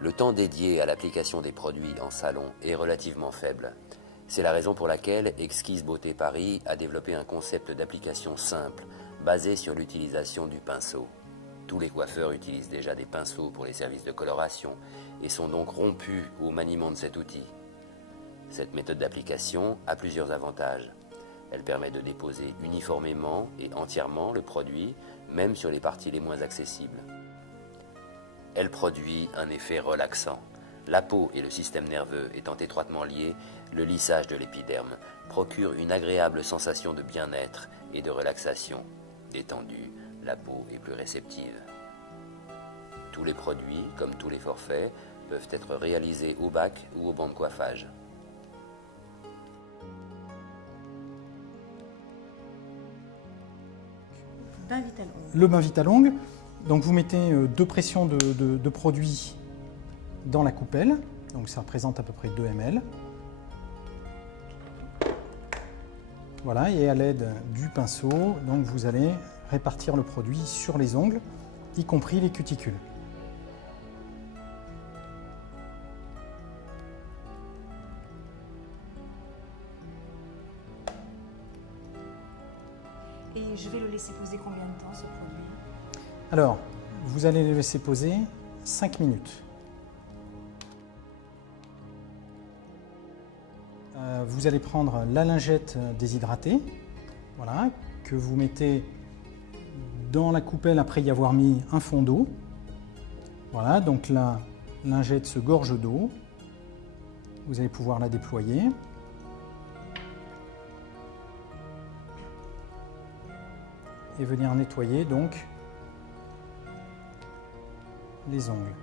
Le temps dédié à l'application des produits en salon est relativement faible. C'est la raison pour laquelle Exquise Beauté Paris a développé un concept d'application simple, basé sur l'utilisation du pinceau. Tous les coiffeurs utilisent déjà des pinceaux pour les services de coloration et sont donc rompus au maniement de cet outil. Cette méthode d'application a plusieurs avantages. Elle permet de déposer uniformément et entièrement le produit, même sur les parties les moins accessibles. Elle produit un effet relaxant. La peau et le système nerveux étant étroitement liés, le lissage de l'épiderme procure une agréable sensation de bien-être et de relaxation. Détendue, la peau est plus réceptive. Tous les produits, comme tous les forfaits, peuvent être réalisés au bac ou au banc de coiffage. Le bain Vitalong, donc vous mettez 2 pressions de produits dans la coupelle, donc ça représente à peu près 2 ml. Voilà, et à l'aide du pinceau, donc vous allez répartir le produit sur les ongles, y compris les cuticules. Et je vais le laisser poser combien de temps, ce produit? Alors, vous allez le laisser poser 5 minutes. Vous allez prendre la lingette déshydratée, voilà, que vous mettez dans la coupelle après y avoir mis un fond d'eau. Voilà, donc la lingette se gorge d'eau. Vous allez pouvoir la déployer. Et venir nettoyer donc les ongles.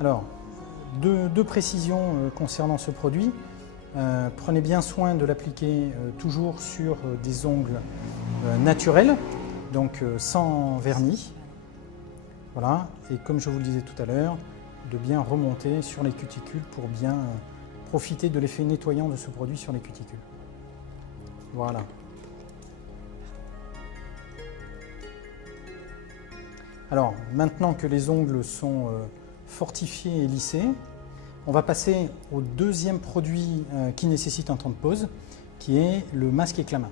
Alors, deux précisions concernant ce produit. Prenez bien soin de l'appliquer toujours sur des ongles naturels, donc sans vernis. Voilà, et comme je vous le disais tout à l'heure, de bien remonter sur les cuticules pour bien profiter de l'effet nettoyant de ce produit sur les cuticules. Voilà. Alors, maintenant que les ongles sont fortifiés et lissés, on va passer au deuxième produit qui nécessite un temps de pause, qui est le masque éclamin.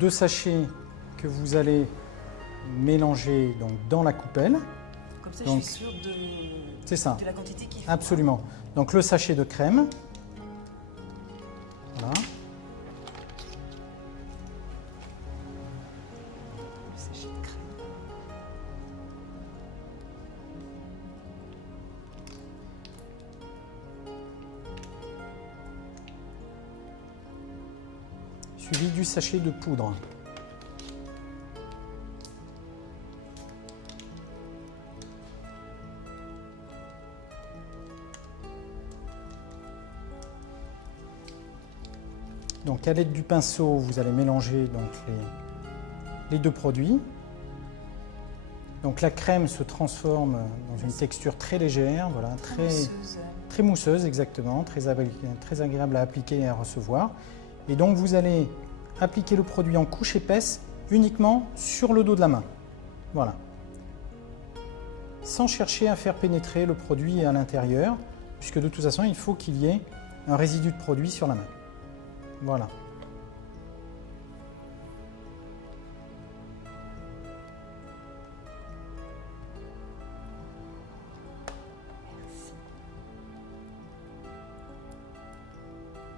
2 sachets que vous allez mélanger donc dans la coupelle. Comme ça, donc, je suis sûre de la quantité qu'il faut. Absolument. Donc le sachet de crème. Voilà. Le sachet de crème. Suivi du sachet de poudre. Donc à l'aide du pinceau, vous allez mélanger donc les 2 produits. Donc la crème se transforme dans une texture très légère, voilà, très mousseuse exactement, très agréable à appliquer et à recevoir. Et donc vous allez appliquer le produit en couche épaisse uniquement sur le dos de la main. Voilà. Sans chercher à faire pénétrer le produit à l'intérieur, puisque de toute façon il faut qu'il y ait un résidu de produit sur la main. Voilà.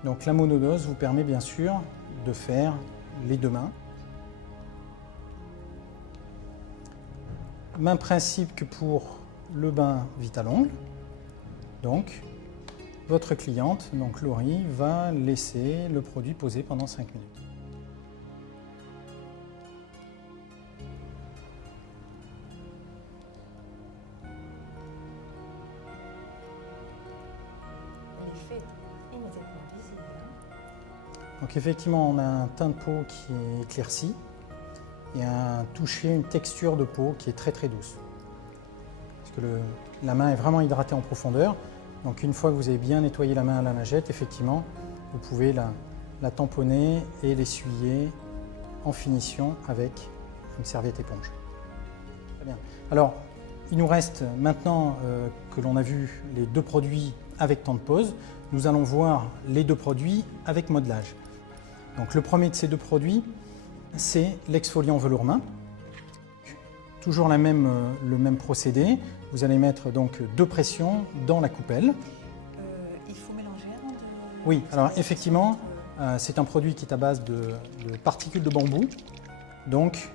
Donc la monodose vous permet bien sûr de faire les 2 mains. Même principe que pour le bain Vitalong. Donc, votre cliente, donc Laurie, va laisser le produit poser pendant 5 minutes. L'effet est immédiatement visible. Donc effectivement, on a un teint de peau qui est éclairci et un toucher, une texture de peau qui est très très douce. que la main est vraiment hydratée en profondeur. Donc une fois que vous avez bien nettoyé la main à la lingette, effectivement, vous pouvez la tamponner et l'essuyer en finition avec une serviette éponge. Très bien. Alors, il nous reste maintenant que l'on a vu les deux produits avec temps de pause, nous allons voir les deux produits avec modelage. Donc le premier de ces deux produits, c'est l'exfoliant velours main. Toujours le même procédé. Vous allez mettre donc 2 pressions dans la coupelle. Il faut mélanger avant de... Oui, alors effectivement, c'est un produit qui est à base de particules de bambou. Donc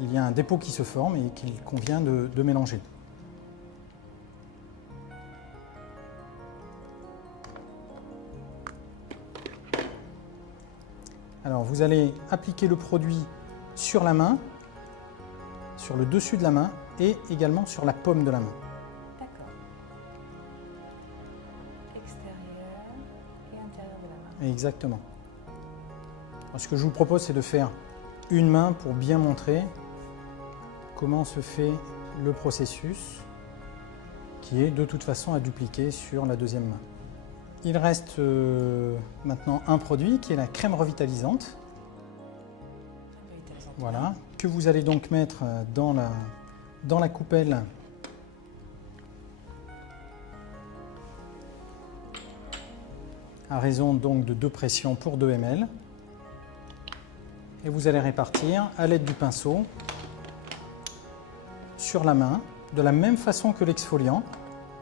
il y a un dépôt qui se forme et qu'il convient de mélanger. Alors vous allez appliquer le produit sur la main, sur le dessus de la main et également sur la paume de la main. D'accord. Extérieur et intérieur de la main. Exactement. Alors, ce que je vous propose, c'est de faire une main pour bien montrer comment se fait le processus qui est de toute façon à dupliquer sur la deuxième main. Il reste maintenant un produit qui est la crème revitalisante. Voilà, que vous allez donc mettre dans la coupelle à raison donc de 2 pressions pour 2 ml. Et vous allez répartir à l'aide du pinceau sur la main, de la même façon que l'exfoliant,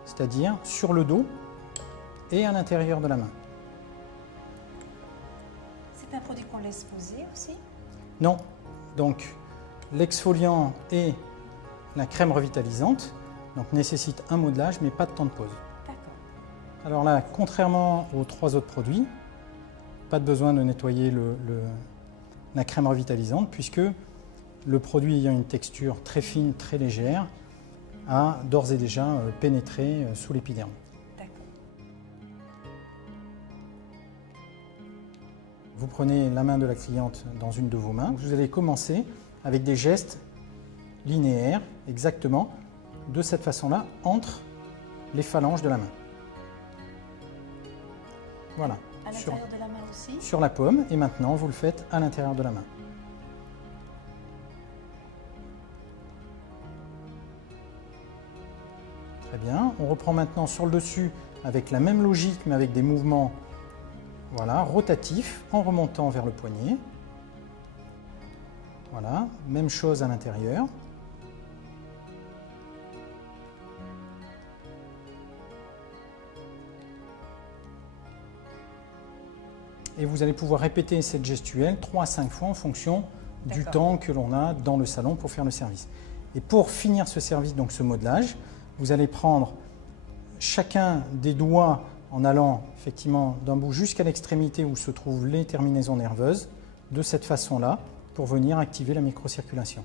c'est-à-dire sur le dos et à l'intérieur de la main. C'est un produit qu'on laisse poser aussi? Non, donc l'exfoliant et la crème revitalisante donc, nécessitent un modelage mais pas de temps de pause. D'accord. Alors là, contrairement aux 3 autres produits, pas de besoin de nettoyer la crème revitalisante puisque le produit ayant une texture très fine, très légère, a d'ores et déjà pénétré sous l'épiderme. Vous prenez la main de la cliente dans une de vos mains. Vous allez commencer avec des gestes linéaires, exactement, de cette façon-là, entre les phalanges de la main. Voilà. À l'intérieur de la main aussi? Sur la paume, et maintenant vous le faites à l'intérieur de la main. Très bien. On reprend maintenant sur le dessus avec la même logique, mais avec des mouvements voilà, rotatif en remontant vers le poignet. Voilà, même chose à l'intérieur. Et vous allez pouvoir répéter cette gestuelle 3 à 5 fois en fonction du temps que l'on a dans le salon pour faire le service. Et pour finir ce service, donc ce modelage, vous allez prendre chacun des doigts en allant effectivement d'un bout jusqu'à l'extrémité où se trouvent les terminaisons nerveuses, de cette façon-là, pour venir activer la microcirculation.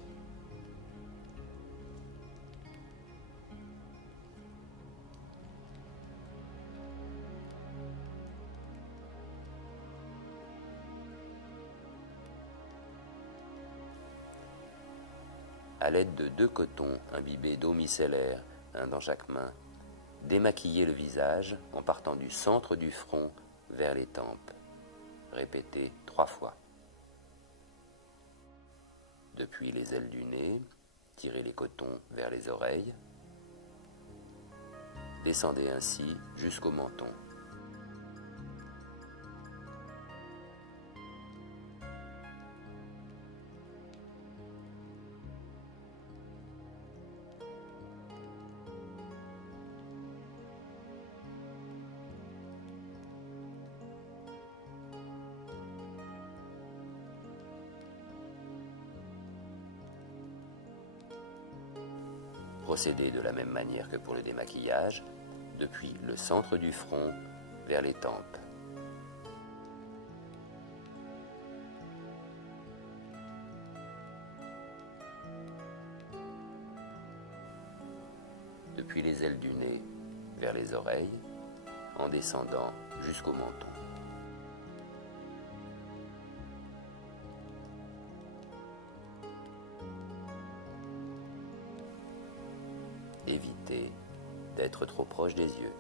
À l'aide de 2 cotons imbibés d'eau micellaire, un dans chaque main, démaquiller le visage en partant du centre du front vers les tempes. Répétez 3 fois. Depuis les ailes du nez, tirez les cotons vers les oreilles. Descendez ainsi jusqu'au menton. Procédez de la même manière que pour le démaquillage, depuis le centre du front vers les tempes. Depuis les ailes du nez vers les oreilles, en descendant jusqu'au menton. éviter d'être trop proche des yeux.